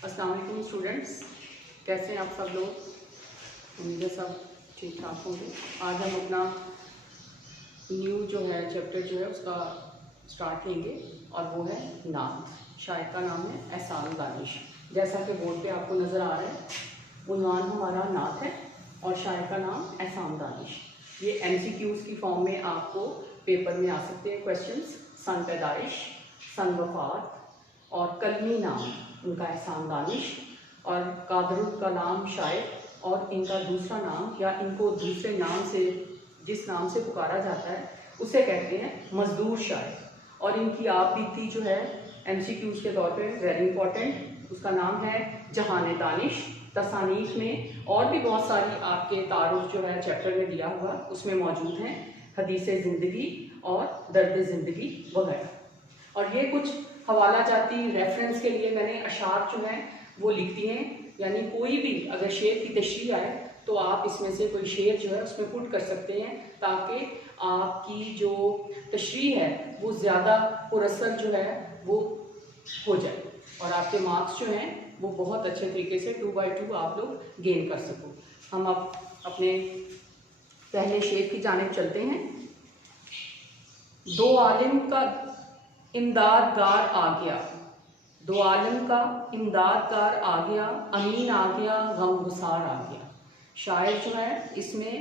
अस्सलाम वालेकुम स्टूडेंट्स, कैसे हैं आप सब लोग। उम्मीद है सब ठीक ठाक होंगे। आज हम अपना न्यू जो है चैप्टर जो है उसका स्टार्ट लेंगे और वो है नात। शायर का नाम है एहसान दानिश। जैसा कि बोर्ड पे आपको नज़र आ रहा है उन्वान हमारा नात है और शायर का नाम एहसान दानिश। ये MCQs की फॉर्म में आपको पेपर में आ सकते हैं क्वेश्चंस। सन पैदाइश, सन वफात और कलमी नाम उनका एहसान दानिश और कादरुल कलाम शायर और इनका दूसरा नाम या इनको दूसरे नाम से जिस नाम से पुकारा जाता है उसे कहते हैं मजदूर शायर। और इनकी आप बीती जो है MCQs के तौर पे वेरी इंपॉर्टेंट, उसका नाम है जहान दानिश। तसानीफ में और भी बहुत सारी आपके तारुफ जो है चैप्टर में दिया हुआ उसमें मौजूद हैं, हदीस ज़िंदगी और दर्द ज़िंदगी वगैरह। और ये कुछ हवाला जाती रेफरेंस के लिए मैंने अशार जो हैं वो लिख दिए हैं, यानी कोई भी अगर शेर की तशरीह आए तो आप इसमें से कोई शेर जो है उसमें पुट कर सकते हैं ताकि आपकी जो तशरीह है वो ज़्यादा पुरअसर जो है वो हो जाए और आपके मार्क्स जो हैं वो बहुत अच्छे तरीके से 2/2 आप लोग गेन कर सको। हम अब अपने पहले शेर की जानिब चलते हैं। दो आलिम का इमदादगार आ गया, दो आलिम का इमदादगार आ गया, अमीन आ गया, गमगुसार आ गया। शायर जो है इसमें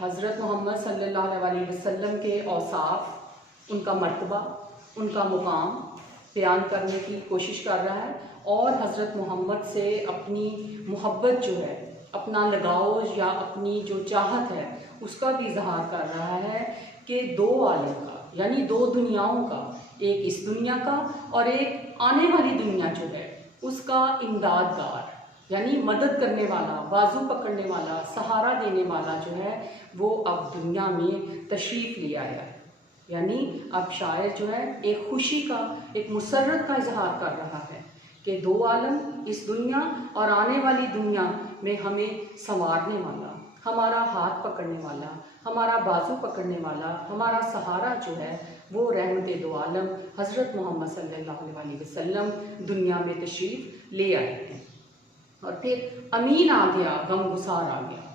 हज़रत मोहम्मद सल्लल्लाहु अलैहि वसल्लम के औसाफ, उनका मर्तबा, उनका मुकाम बयान करने की कोशिश कर रहा है और हज़रत मोहम्मद से अपनी मोहब्बत जो है, अपना लगाव या अपनी जो चाहत है उसका भी इजहार कर रहा है कि दो आलिम का यानी दो दुनियाओं का, एक इस दुनिया का और एक आने वाली दुनिया जो है उसका इमदादगार यानी मदद करने वाला, बाजू पकड़ने वाला, सहारा देने वाला जो है वो अब दुनिया में तशरीफ़ ले आया है। यानी अब शायर जो है एक खुशी का, एक मुसर्रत का इजहार कर रहा है कि दो आलम, इस दुनिया और आने वाली दुनिया में हमें संवारने वाला, हमारा हाथ पकड़ने वाला, हमारा बाजू पकड़ने वाला, हमारा सहारा जो है वो रहमत दो आलम हज़रत मोहम्मद सल्लल्लाहु अलैहि वसल्लम दुनिया में तशरीफ़ ले आए हैं। और फिर अमीन आ गया, गमगुसार आ गया।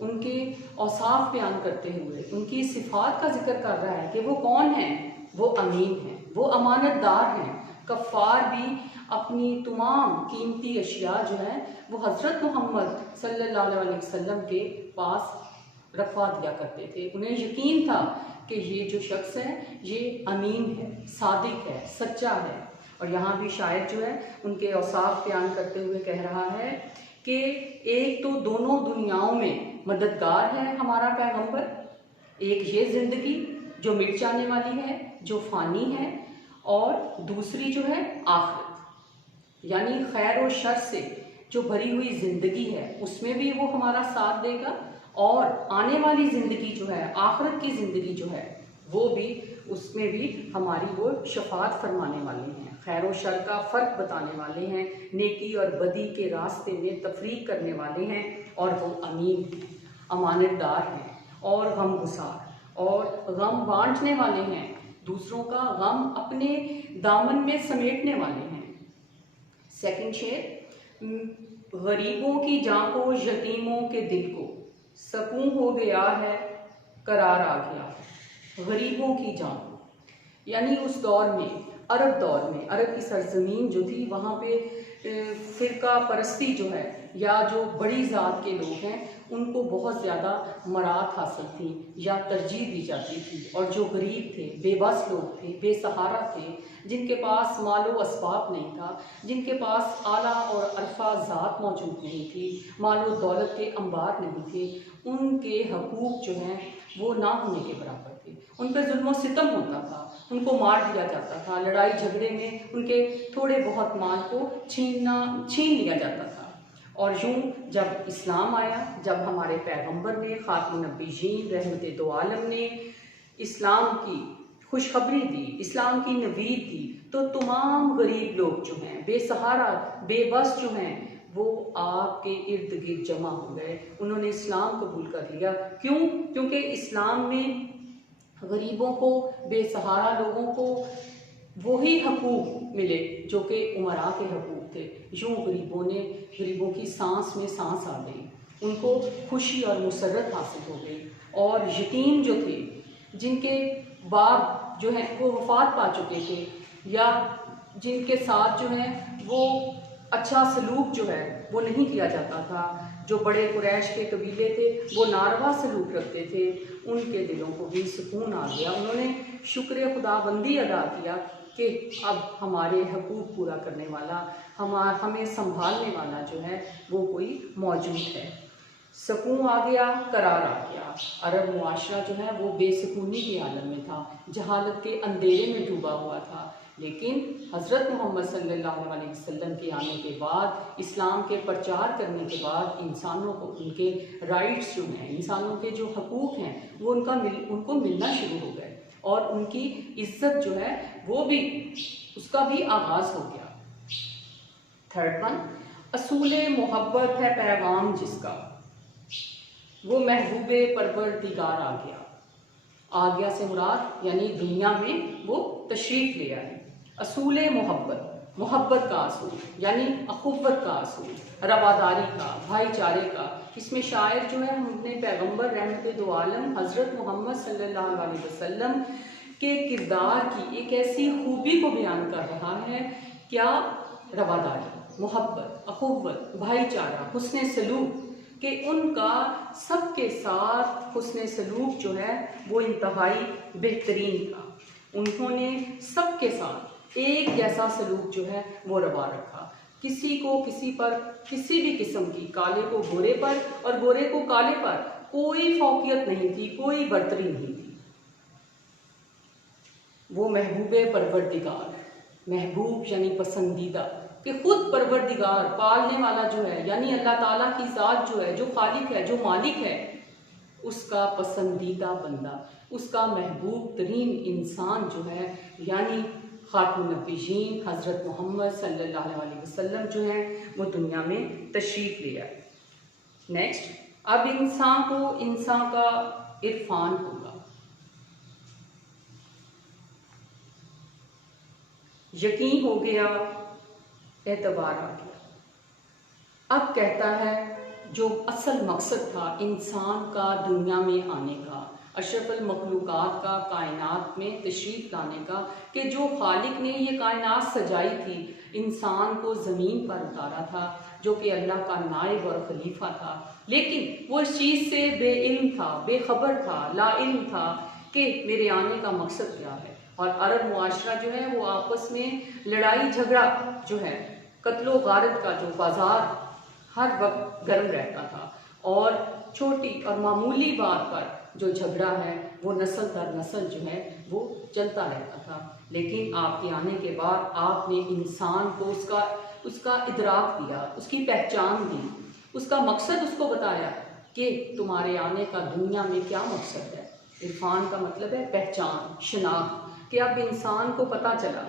उनके औसाफ बयान करते हुए उनकी सिफात का जिक्र कर रहा है कि वो कौन है, वो अमीन है, वो अमानतदार हैं। कफ़ार भी अपनी तमाम कीमती अशिया जो है वो हज़रत मोहम्मद सल्लल्लाहु अलैहि वसल्लम के पास रखवा दिया करते थे। उन्हें यकीन था कि ये जो शख्स है ये अमीन है, सादिक है, सच्चा है। और यहाँ भी शायर जो है उनके औसाफ बयान करते हुए कह रहा है कि एक तो दोनों दुनियाओं में मददगार है हमारा पैगंबर, एक ये ज़िंदगी जो मिट जाने वाली है, जो फ़ानी है, और दूसरी जो है आखिरत यानी खैर और शर से जो भरी हुई ज़िंदगी है उसमें भी वो हमारा साथ देगा और आने वाली ज़िंदगी जो है, आखिरत की ज़िंदगी जो है वो भी, उसमें भी हमारी वो शफात फरमाने वाले हैं, खैर और शर का फ़र्क बताने वाले हैं, नेकी और बदी के रास्ते में तफरीक करने वाले हैं और वो अमीन हैं, अमानतदार हैं और गमगुसार और गम बांटने वाले हैं, दूसरों का गम अपने दामन में समेटने वाले हैं। सेकंड शेर, गरीबों की जान को, यतीमों के दिल को सकून हो गया है, करार आ गया है। गरीबों की जान यानी उस दौर में, अरब दौर में, अरब की सरजमीन जो थी वहाँ पे फ़िरका परस्ती जो है या जो बड़ी ज़ात के लोग हैं उनको बहुत ज़्यादा मरात हासिल थी या तरजीह दी जाती थी। और जो गरीब थे, बेबस लोग थे, बेसहारा थे, जिनके पास मालो असबाब नहीं था, जिनके पास आला और अरफा ज़ात मौजूद नहीं थी, मालो दौलत के अंबार नहीं थे, उनके हकूक़ जो हैं वो ना होने के बराबर थे। उन पर जुल्म सितम होता था, उनको मार दिया जाता था, लड़ाई झगड़े में उनके थोड़े बहुत माल को छीन लिया जाता था। और यूँ जब इस्लाम आया, जब हमारे पैगंबर ने, खातमुन नबीयीन रहमत दो आलम ने इस्लाम की खुशखबरी दी, इस्लाम की नवीद दी, तो तमाम गरीब लोग जो हैं, बेसहारा, बेबस जो हैं, वो आपके इर्द गिर्द जमा हो गए, उन्होंने इस्लाम कबूल कर लिया। क्यों? क्योंकि इस्लाम में गरीबों को, बेसहारा लोगों को वही हकूक़ मिले जो कि उमरा के हकूक़ थे। यूँ गरीबों की सांस में सांस आ गई, उनको खुशी और मुसर्रत हासिल हो गई। और यतीम जो थे, जिनके बाप जो हैं वो वफ़ात पा चुके थे, या जिनके साथ जो है वो अच्छा सलूक जो है वो नहीं किया जाता था, जो बड़े कुरैश के कबीले थे वो नारवा सलूक रखते थे, उनके दिलों को भी सुकून आ गया। उन्होंने शुक्र खुदाबंदी अदा किया कि अब हमारे हकूक़ पूरा करने वाला, हमें संभालने वाला जो है वो कोई मौजूद है। सुकून आ गया, करार आ गया। अरब मुआशरा जो है वो बेसुकूनी के आलम में था, जहालत के अंधेरे में डूबा हुआ था। लेकिन हज़रत मोहम्मद सल्लल्लाहु अलैहि वसल्लम के आने के बाद, इस्लाम के प्रचार करने के बाद, इंसानों को उनके राइट्स जो हैं, इंसानों के जो हकूक़ हैं वो उनको मिलना शुरू हो गए, और उनकी इज्जत जो है वो भी, उसका भी आगाज़ हो गया। थर्ड वन, असूले मोहब्बत है पैगाम जिसका, वो महबूबे परवरदिगार आ गया से मुराद यानी दुनिया में वो तशरीफ़ ले आए। असूले मोहब्बत, मोहब्बत का असूल यानी अखुव्वत का असूल, रवादारी का, भाईचारे का। इसमें शायर जो है अपने पैगंबर रहमत दो आलम हज़रत मोहम्मद सल्लल्लाहु अलैहि वसल्लम के किरदार की एक ऐसी खूबी को बयान कर रहा है। क्या? रवादारी, मोहब्बत, अखुव्वत, भाईचारा, हुस्न सलूक, कि उनका सबके साथ हुस्न सलूक जो है वो इंतहाई बेहतरीन था। उन्होंने सबके साथ एक जैसा सलूक जो है वो रवा रखा। किसी को किसी पर किसी भी किस्म की, काले को गोरे पर और गोरे को काले पर कोई फौकियत नहीं थी, कोई बर्तरी नहीं थी। वो महबूबे परवरदिगार, महबूब यानी पसंदीदा, कि खुद परवरदिगार पालने वाला जो है यानी अल्लाह ताला की ज़ात जो है, जो खालिक है, जो मालिक है, उसका पसंदीदा बंदा, उसका महबूब तरीन इंसान जो है यानी खातमुन नबीयीन हज़रत मोहम्मद सल्लल्लाहु अलैहि वसल्लम जो है वो दुनिया में तशरीफ़ ले आए। नेक्स्ट, अब इंसान का इरफान होगा, यकीन हो गया, एतबार आ गया। अब कहता है जो असल मकसद था इंसान का दुनिया में आने का, अशरफुल मखलूक़ात का कायनात में तशरीफ़ लाने का, कि जो खालिक ने ये कायनात सजाई थी, इंसान को ज़मीन पर उतारा था, जो कि अल्लाह का नायब और खलीफा था, लेकिन वो इस चीज़ से बेइल्म था, बेखबर था, लाइल्म था कि मेरे आने का मकसद क्या है। और अरब मुआशरा जो है वो आपस में लड़ाई झगड़ा जो है, कत्लो गारत का जो बाजार हर वक्त गर्म रहता था, और छोटी और मामूली बात पर जो झगड़ा है वो नस्ल दर नस्ल जो है वो चलता रहता था। लेकिन आपके आने के बाद आपने इंसान को उसका इदराक दिया, उसकी पहचान दी, उसका मकसद उसको बताया कि तुम्हारे आने का दुनिया में क्या मकसद है। इरफान का मतलब है पहचान, शनाख्त, कि अब इंसान को पता चला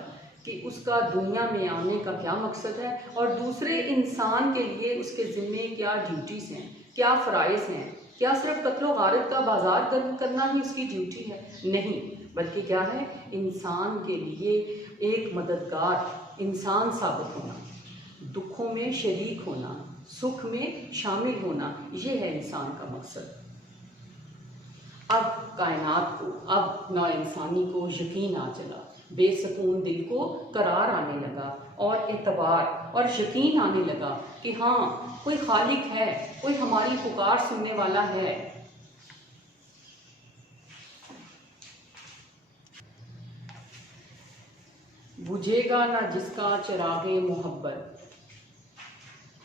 कि उसका दुनिया में आने का क्या मकसद है, और दूसरे इंसान के लिए उसके ज़िम्मे क्या ड्यूटीज़ हैं, क्या फ़राइज़ हैं। क्या सिर्फ कत्लो गारत का बाजार गर्म करना ही उसकी ड्यूटी है? नहीं, बल्कि क्या है, इंसान के लिए एक मददगार इंसान साबित होना, दुखों में शरीक होना, सुख में शामिल होना, ये है इंसान का मकसद। अब कायनात को, अब नौ इंसानी को यकीन आ चला, बेसकून दिल को करार आने लगा, और एतबार और यकीन आने लगा कि हाँ, कोई खालिक है, कोई हमारी पुकार सुनने वाला है। बुझेगा ना जिसका चिरागे मोहब्बत,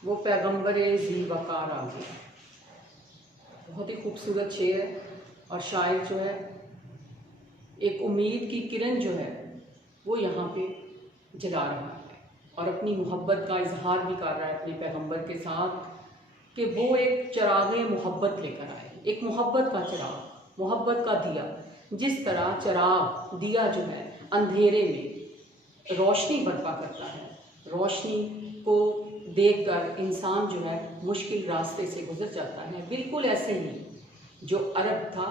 वो पैगंबरे ज़ी वकार आ गया। बहुत ही खूबसूरत शेर है, और शायर जो है एक उम्मीद की किरण जो है वो यहाँ पे जला रहा है, और अपनी मोहब्बत का इजहार भी कर रहा है अपने पैगंबर के साथ, कि वो एक चिरागे मोहब्बत लेकर आए, एक मोहब्बत का चिराग, मोहब्बत का दिया। जिस तरह चिराग, दिया जो है अंधेरे में रोशनी बर्पा करता है, रोशनी को देखकर इंसान जो है मुश्किल रास्ते से गुजर जाता है, बिल्कुल ऐसे ही जो अरब था,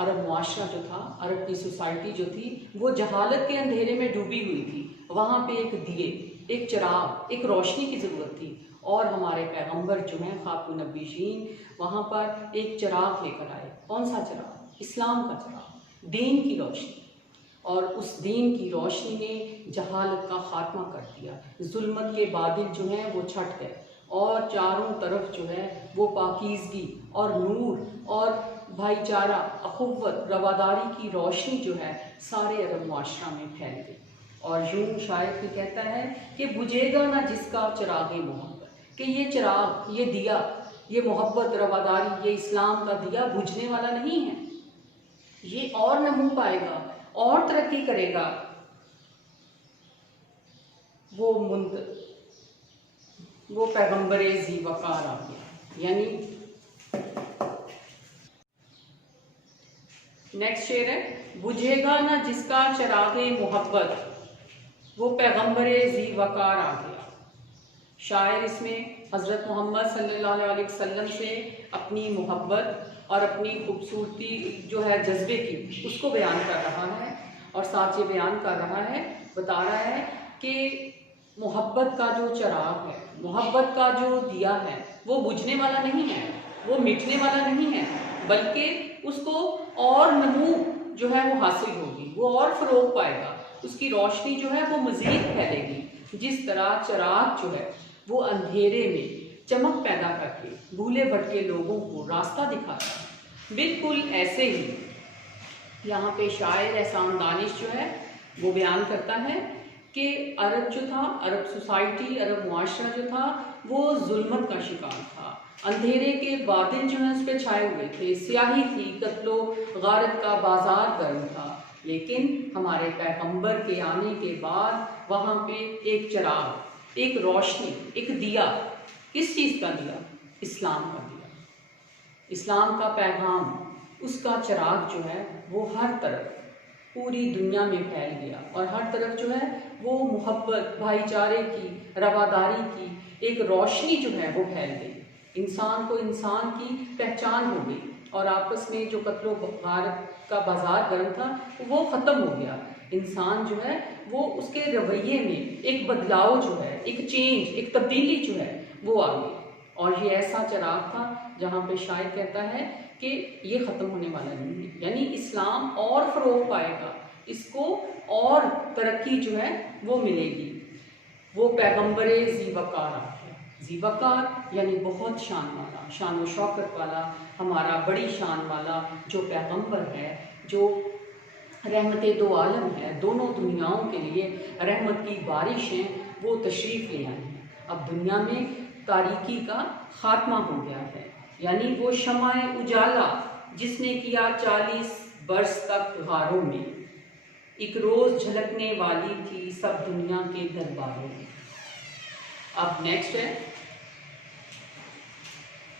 अरब मुआशरा जो था, अरब की सोसाइटी जो थी, वो जहालत के अंधेरे में डूबी हुई थी। वहाँ पे एक दिए, एक चिराग, एक रोशनी की ज़रूरत थी। और हमारे पैगंबर जो हैं खातून नबीशीन वहाँ पर एक चिराग लेकर आए। कौन सा चिराग? इस्लाम का चिराग, दीन की रोशनी। और उस दीन की रोशनी ने जहालत का खात्मा कर दिया। जुल्मत के बादल जो हैं वो छट गए और चारों तरफ जो है वो पाकीज़गी और नूर और भाईचारा, अखुव्वत, रवादारी की रोशनी जो है सारे अरब मुआशरा में फैल गई। और यूं शायर भी कहता है कि बुझेगा ना जिसका चिराग मोहब्बत, कि ये चिराग, ये दिया, ये मोहब्बत, रवादारी, ये इस्लाम का दिया बुझने वाला नहीं है। ये और नमू पाएगा और तरक्की करेगा। वो पैगंबर ज़ी वक़ार आ गया। यानी नेक्स्ट शेर है, बुझेगा ना जिसका चिरागे मोहब्बत, वो पैगंबर ज़ी वक़ार आ गया। शायर इसमें हज़रत मोहम्मद सल्लल्लाहु अलैहि वसल्लम से अपनी मोहब्बत और अपनी खूबसूरती जो है जज्बे की, उसको बयान कर रहा है। और साथ ये बयान कर रहा है, बता रहा है कि मोहब्बत का जो चिराग है, मोहब्बत का जो दिया है, वो बुझने वाला नहीं है, वो मिटने वाला नहीं है, बल्कि उसको और नमू जो है वो हासिल होगी, वो और फ़रोग पाएगा, उसकी रोशनी जो है वो मज़ीद फैलेगी। जिस तरह चिराग जो है वो अंधेरे में चमक पैदा करके भूले भटके लोगों को रास्ता दिखाता है, बिल्कुल ऐसे ही यहाँ पे शायर एहसान दानिश जो है वो बयान करता है कि अरब जो था, अरब सोसाइटी, अरब मुआशरा जो था वो जुल्मत का शिकार था। अंधेरे के बादल जो हैं उस पर छाए हुए थे, स्याही थी, कत्लो गारत का बाजार गर्म था। लेकिन हमारे पैगंबर के आने के बाद वहाँ पे एक चिराग, एक रोशनी, एक दिया, किस चीज़ का दिया? इस्लाम का दिया, इस्लाम का पैगाम, उसका चिराग जो है वो हर तरफ पूरी दुनिया में फैल गया। और हर तरफ जो है वो मोहब्बत, भाईचारे की, रवादारी की एक रोशनी जो है वो फैल गई। इंसान को इंसान की पहचान हो गई और आपस में जो कत्लो गारत का बाजार गर्म था वो ख़त्म हो गया। इंसान जो है वो उसके रवैये में एक बदलाव जो है, एक चेंज, एक तब्दीली जो है वो आ गई। और ये ऐसा चिराग था जहाँ पे शायर कहता है कि ये ख़त्म होने वाला नहीं है, यानी इस्लाम और फ़रोग पाएगा, इसको और तरक्की जो है वो मिलेगी। वो पैगंबर ज़ी वक़ार आ गया। ज़ी वक़ार यानी बहुत शान वाला, शान व शौकत वाला, हमारा बड़ी शान वाला जो पैगंबर है, जो रहमत दो आलम है, दोनों दुनियाओं के लिए रहमत की बारिश है, वो तशरीफ़ ले आए हैं। अब दुनिया में तारीकी का खात्मा हो गया है, यानी वो शमाए उजाला जिसने किया 40 बरस तक गारों में, एक रोज़ झलकने वाली थी सब दुनिया के दरबारों में। अब नेक्स्ट है,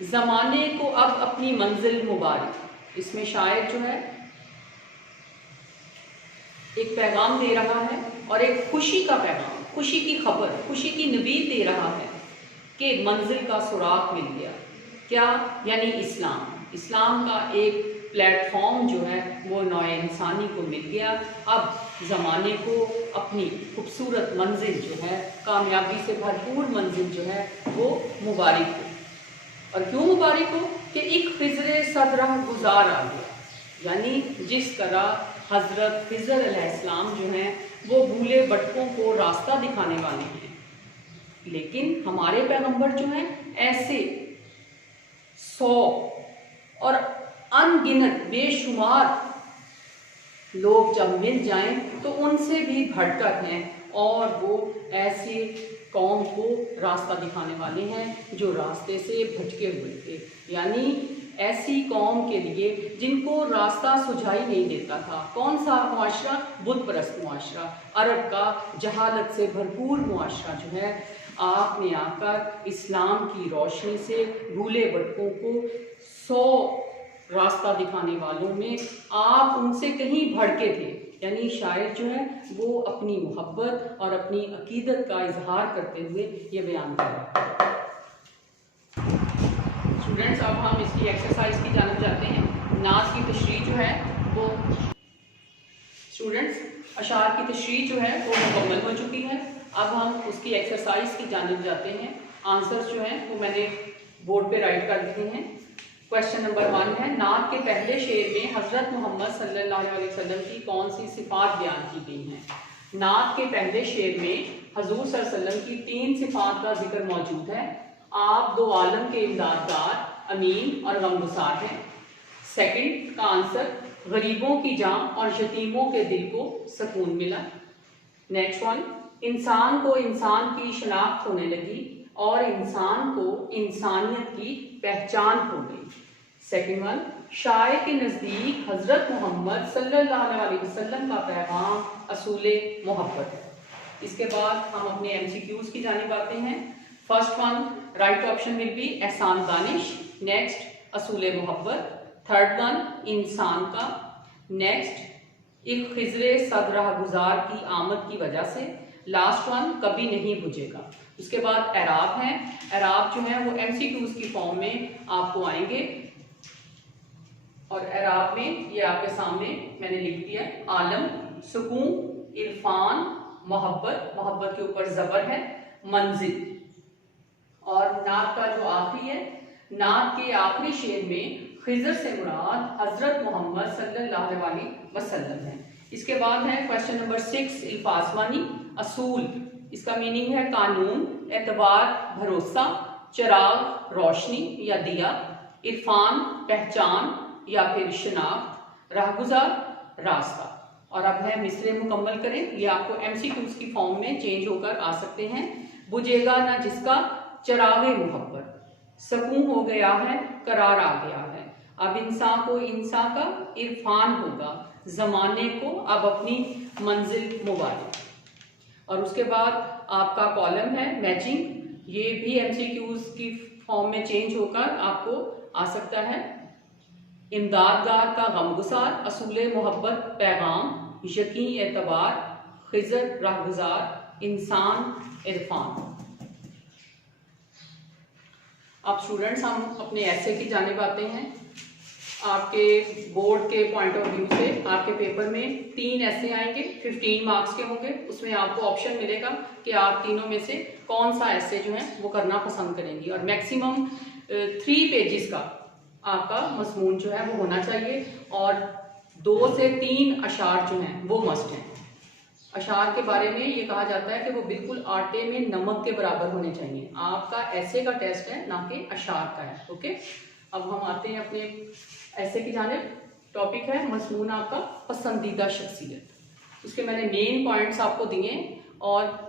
ज़माने को अब अपनी मंजिल मुबारक। इसमें शायर जो है एक पैगाम दे रहा है और एक खुशी का पैगाम, खुशी की खबर, खुशी की नवीद दे रहा है कि मंजिल का सुराग मिल गया। क्या? यानी इस्लाम, इस्लाम का एक प्लेटफॉर्म जो है वो नए इंसानी को मिल गया। अब ज़माने को अपनी खूबसूरत मंजिल जो है, कामयाबी से भरपूर मंजिल जो है वो मुबारक हो। और क्यों मुबारक हो? कि एक खिज़र सदरा गुजार आ गया, यानी जिस तरह हज़रत खिज़र अलैहिस्सलाम जो हैं वो भूले भटकों को रास्ता दिखाने वाले हैं, लेकिन हमारे पैगंबर जो हैं ऐसे 100 और अनगिनत बेशुमार लोग जब मिल जाएं तो उनसे भी बढ़कर हैं और वो ऐसे कौम को रास्ता दिखाने वाले हैं जो रास्ते से भटके हुए थे। यानी ऐसी कौम के लिए जिनको रास्ता सुझाई नहीं देता था। कौन सा मुआशरा? बुत परस्त मुआशरा, अरब का जहालत से भरपूर मुआशरा जो है आपने आकर इस्लाम की रोशनी से भूले भटकों को 100 रास्ता दिखाने वालों में आप उनसे कहीं भड़के थे। यानी शायर जो है वो अपनी मोहब्बत और अपनी अकीदत का इजहार करते हुए ये बयान कर रहे हैं। स्टूडेंट्स, अब हम इसकी एक्सरसाइज की जानब जाते हैं। नात की तशरीह जो है वो स्टूडेंट्स, अशार की तशरीह जो है वो मुकम्मल हो चुकी है। अब हम उसकी एक्सरसाइज की जानिब जाते हैं। आंसर्स जो हैं वो मैंने बोर्ड पे राइट कर दिए हैं। क्वेश्चन नंबर 1 है, नात के पहले शेर में हज़रत मोहम्मद सल्लल्लाहु अलैहि वसल्लम की कौन सी सिफ़ात बयान की गई हैं? नात के पहले शेर में हजूर सल्लल्लाहु अलैहि वसल्लम की 3 सिफ़ात का जिक्र मौजूद है। आप दो आलम के इमदादगार, अमीन और गमगुसार हैं। सेकंड का आंसर, गरीबों की जान और यतीमों के दिल को सुकून मिला। नेक्स्ट वन, इंसान को इंसान की शनाख्त होने लगी और इंसान को इंसानियत की पहचान हो गई। सेकंड वन, शायर के नज़दीक हज़रत मोहम्मद सल्लल्लाहु अलैहि वसल्लम का पैगाम असूले मोहब्बत है। इसके बाद हम अपने MCQs की जानिब आते हैं। First one, right option will be एहसान दानिश। नेक्स्ट, असूले मोहब्बत। थर्ड वन, इंसान का। नेक्स्ट, एक खिजरे सदराह गुजार की आमद की वजह से। लास्ट वन, कभी नहीं बुझेगा। उसके बाद एराब है। एराब जो है वो MCQs की फॉर्म में आपको आएंगे और एराब में ये आपके सामने मैंने लिख दिया, आलम, सुकून, इरफान, मोहब्बत, मोहब्बत के ऊपर जबर है, मंजिल। और नात का जो आखिरी है, नात के आखिरी शेर में खिजर से मुराद हजरत मोहम्मद सल्लल्लाहु अलैहि वसल्लम है। इसके बाद है क्वेश्चन नंबर 6, इल्फासवानी। असूल, इसका मीनिंग है कानून, एतबार, भरोसा, चिराग, रोशनी या दिया, इरफान, पहचान या फिर शनाख्त, राहगुजार, रास्ता। और अब है मिसरे मुकम्मल करें। ये आपको MCQs की फॉर्म में चेंज होकर आ सकते हैं। बुझेगा ना जिसका चिरागे मोहब्बत, सुकून हो गया है, करार आ गया है। अब इंसान को इंसान का इरफान होगा, जमाने को अब अपनी मंजिल मुबारक। और उसके बाद आपका कॉलम है मैचिंग। ये भी MCQs की फॉर्म में चेंज होकर आपको आ सकता है। इमदादगार का गमगुसार, असूले मोहब्बत पैगाम, यकीन एतबार, खिजर राहगुजार, इंसान इरफान। अब स्टूडेंट्स हम अपने ऐसे की जानिब आते हैं। आपके बोर्ड के पॉइंट ऑफ व्यू से आपके पेपर में 3 ऐसे आएंगे, 15 मार्क्स के होंगे। उसमें आपको ऑप्शन मिलेगा कि आप तीनों में से कौन सा ऐसे जो है वो करना पसंद करेंगी। और मैक्सिमम 3 पेजेस का आपका मजमून जो है वो होना चाहिए और 2 से 3 अशार जो हैं वो मस्ट हैं। अशार के बारे में ये कहा जाता है कि वो बिल्कुल आटे में नमक के बराबर होने चाहिए। आपका ऐसे का टेस्ट है, ना कि अशार का है। ओके, अब हम आते हैं अपने ऐसे की जानिब। टॉपिक है मजमून आपका पसंदीदा शख्सियत। उसके मैंने मेन पॉइंट्स आपको दिए और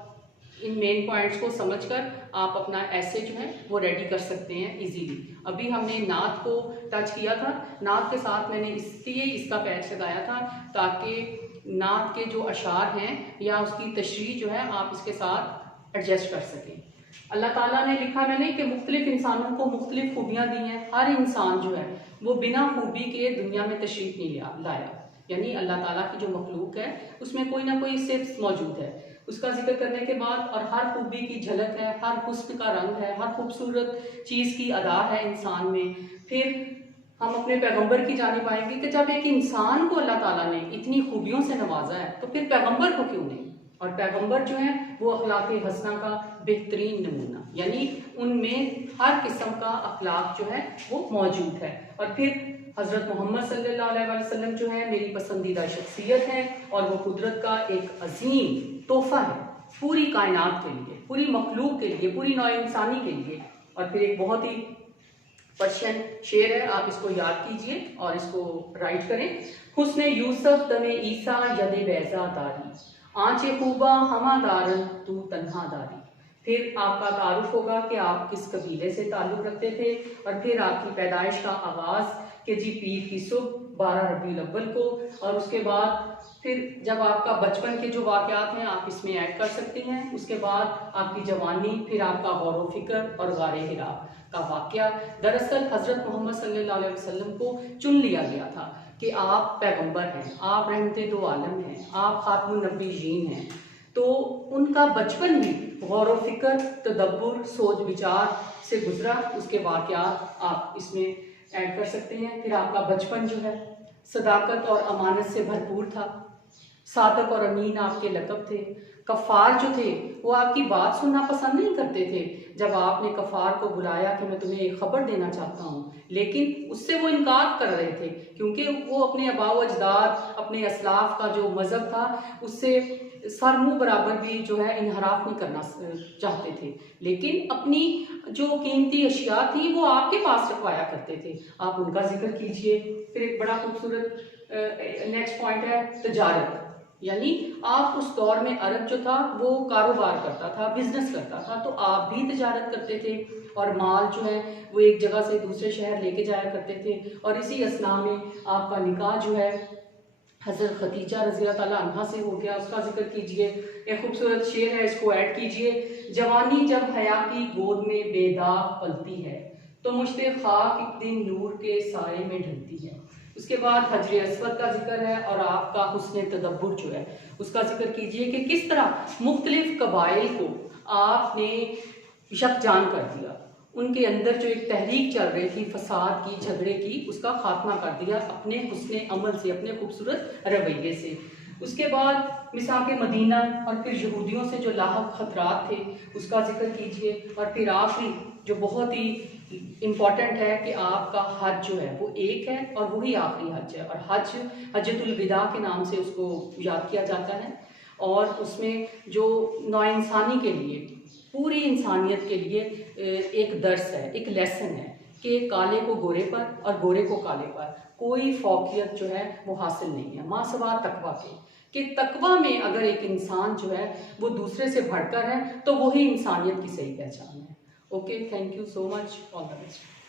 इन मेन पॉइंट्स को समझकर आप अपना ऐसे जो है वो रेडी कर सकते हैं इजीली। अभी हमने नात को टच किया था, नात के साथ मैंने इसलिए इसका पैच लगाया था ताकि नात के जो अशार हैं या उसकी तशरीह जो है आप इसके साथ एडजस्ट कर सकें। अल्लाह ताला ने लिखा मैंने कि मुख्तलिफ इंसानों को मुख्तलिफ खूबियाँ दी हैं। हर इंसान जो है वो बिना खूबी के दुनिया में तशरीफ नहीं लाया, यानी अल्लाह ताला की जो मखलूक है उसमें कोई ना कोई सिर्फ मौजूद है। उसका जिक्र करने के बाद और हर खूबी की झलक है, हर हुस्न का रंग है, हर खूबसूरत चीज़ की अदा है इंसान में। फिर हम अपने पैगंबर की जानिब आएंगे कि जब एक इंसान को अल्लाह ताला ने इतनी खूबियों से नवाजा है तो फिर पैगंबर को क्यों नहीं। और पैगंबर जो है वो अखलाक हसना का बेहतरीन नमूना, यानी उनमें हर किस्म का अखलाक जो है वो मौजूद है। और फिर हज़रत मोहम्मद सल्लल्लाहु अलैहि वसल्लम जो है मेरी पसंदीदा शख्सियत है और वो कुदरत का एक अजीम तोहफा है पूरी कायनात के लिए, पूरी मखलूक के लिए, पूरी नौ इंसानी के लिए। और फिर एक बहुत ही पर्शियन शेर है, आप इसको याद कीजिए और इसको राइट करें। हुस्ने यूसुफ दमे ईसा यदे बैजा दारी, आंचे खूबा हमादारन तू तन्हा दारी। फिर आपका तारुफ होगा कि आप किस कबीले से ताल्लुक़ रखते थे और फिर आपकी पैदाइश का आगाज़ कि जी पीर की सुबह 12 रबीउल अव्वल को। और उसके बाद फिर जब आपका बचपन के जो वाक़यात हैं आप इसमें ऐड कर सकते हैं। उसके बाद आपकी जवानी, फिर आपका गौर व फिक्र और गारे हिरा का वाक़या। दरअसल हज़रत मोहम्मद सल्लल्लाहु अलैहि वसल्लम को चुन लिया गया था कि आप पैगंबर हैं, आप रहमते दो आलम हैं, आप खातमुन नबीयीन हैं। तो उनका बचपन भी गौर व फिक्र, तदब्बुर, सोच विचार से गुजरा। उसके वाक़यात आप इसमें ऐड कर सकते हैं। फिर आपका बचपन जो है सदाकत और अमानत से भरपूर था। सादक और अमीन आपके लक़ब थे। कफ़ार जो थे वो आपकी बात सुनना पसंद नहीं करते थे। जब आपने कफ़ार को बुलाया कि मैं तुम्हें एक ख़बर देना चाहता हूँ, लेकिन उससे वो इनकार कर रहे थे, क्योंकि वो अपने आबा व अजदाद, अपने असलाफ का जो मज़हब था उससे सर मुँह बराबर भी जो है इनहराफ नहीं करना चाहते थे, लेकिन अपनी जो कीमती अशिया थी वो आपके पास रखवाया करते थे। आप उनका जिक्र कीजिए। फिर एक बड़ा खूबसूरत नेक्स्ट पॉइंट है तजारत, यानी आप उस दौर में अरब जो था वो कारोबार करता था, बिजनेस करता था, तो आप भी तजारत करते थे और माल जो है वो एक जगह से दूसरे शहर लेके जाया करते थे। और इसी असना में आपका निकाह जो है हज़रत खदीजा रज़ी अल्लाह तआला अन्हा से हो गया। उसका जिक्र कीजिए। एक खूबसूरत शेर है, इसको ऐड कीजिए। जवानी जब हया की गोद में बेदाग पलती है, तो मुश्ते खाक एक दिन नूर के साए में ढलती है। उसके बाद हजर अस्वद का जिक्र है और आपका हुस्न तदब्बुर जो है उसका जिक्र कीजिए कि किस तरह मुख्तलिफ कबाइल को आपने यकजान कर दिया। उनके अंदर जो एक तहरीक चल रही थी फसाद की, झगड़े की, उसका खात्मा कर दिया अपने हुस्न अमल से, अपने खूबसूरत रवैये से। उसके बाद मिसाक मदीना और फिर यहूदियों से जो लाहक खतरात थे उसका जिक्र कीजिए। और फिर आखिरी जो बहुत ही इम्पॉर्टेंट है कि आपका हज जो है वो एक है और वही आखिरी हज है, और हज हज्जतुल विदा के नाम से उसको याद किया जाता है। और उसमें जो नौइंसानी के लिए, पूरी इंसानियत के लिए एक दर्स है, एक लेसन है कि काले को गोरे पर और गोरे को काले पर कोई फौकियत जो है वो हासिल नहीं है, मासवा तकवा के, कि तकवा में अगर एक इंसान जो है वो दूसरे से बढ़कर है तो वही इंसानियत की सही पहचान है। Okay, thank you so much, all the best.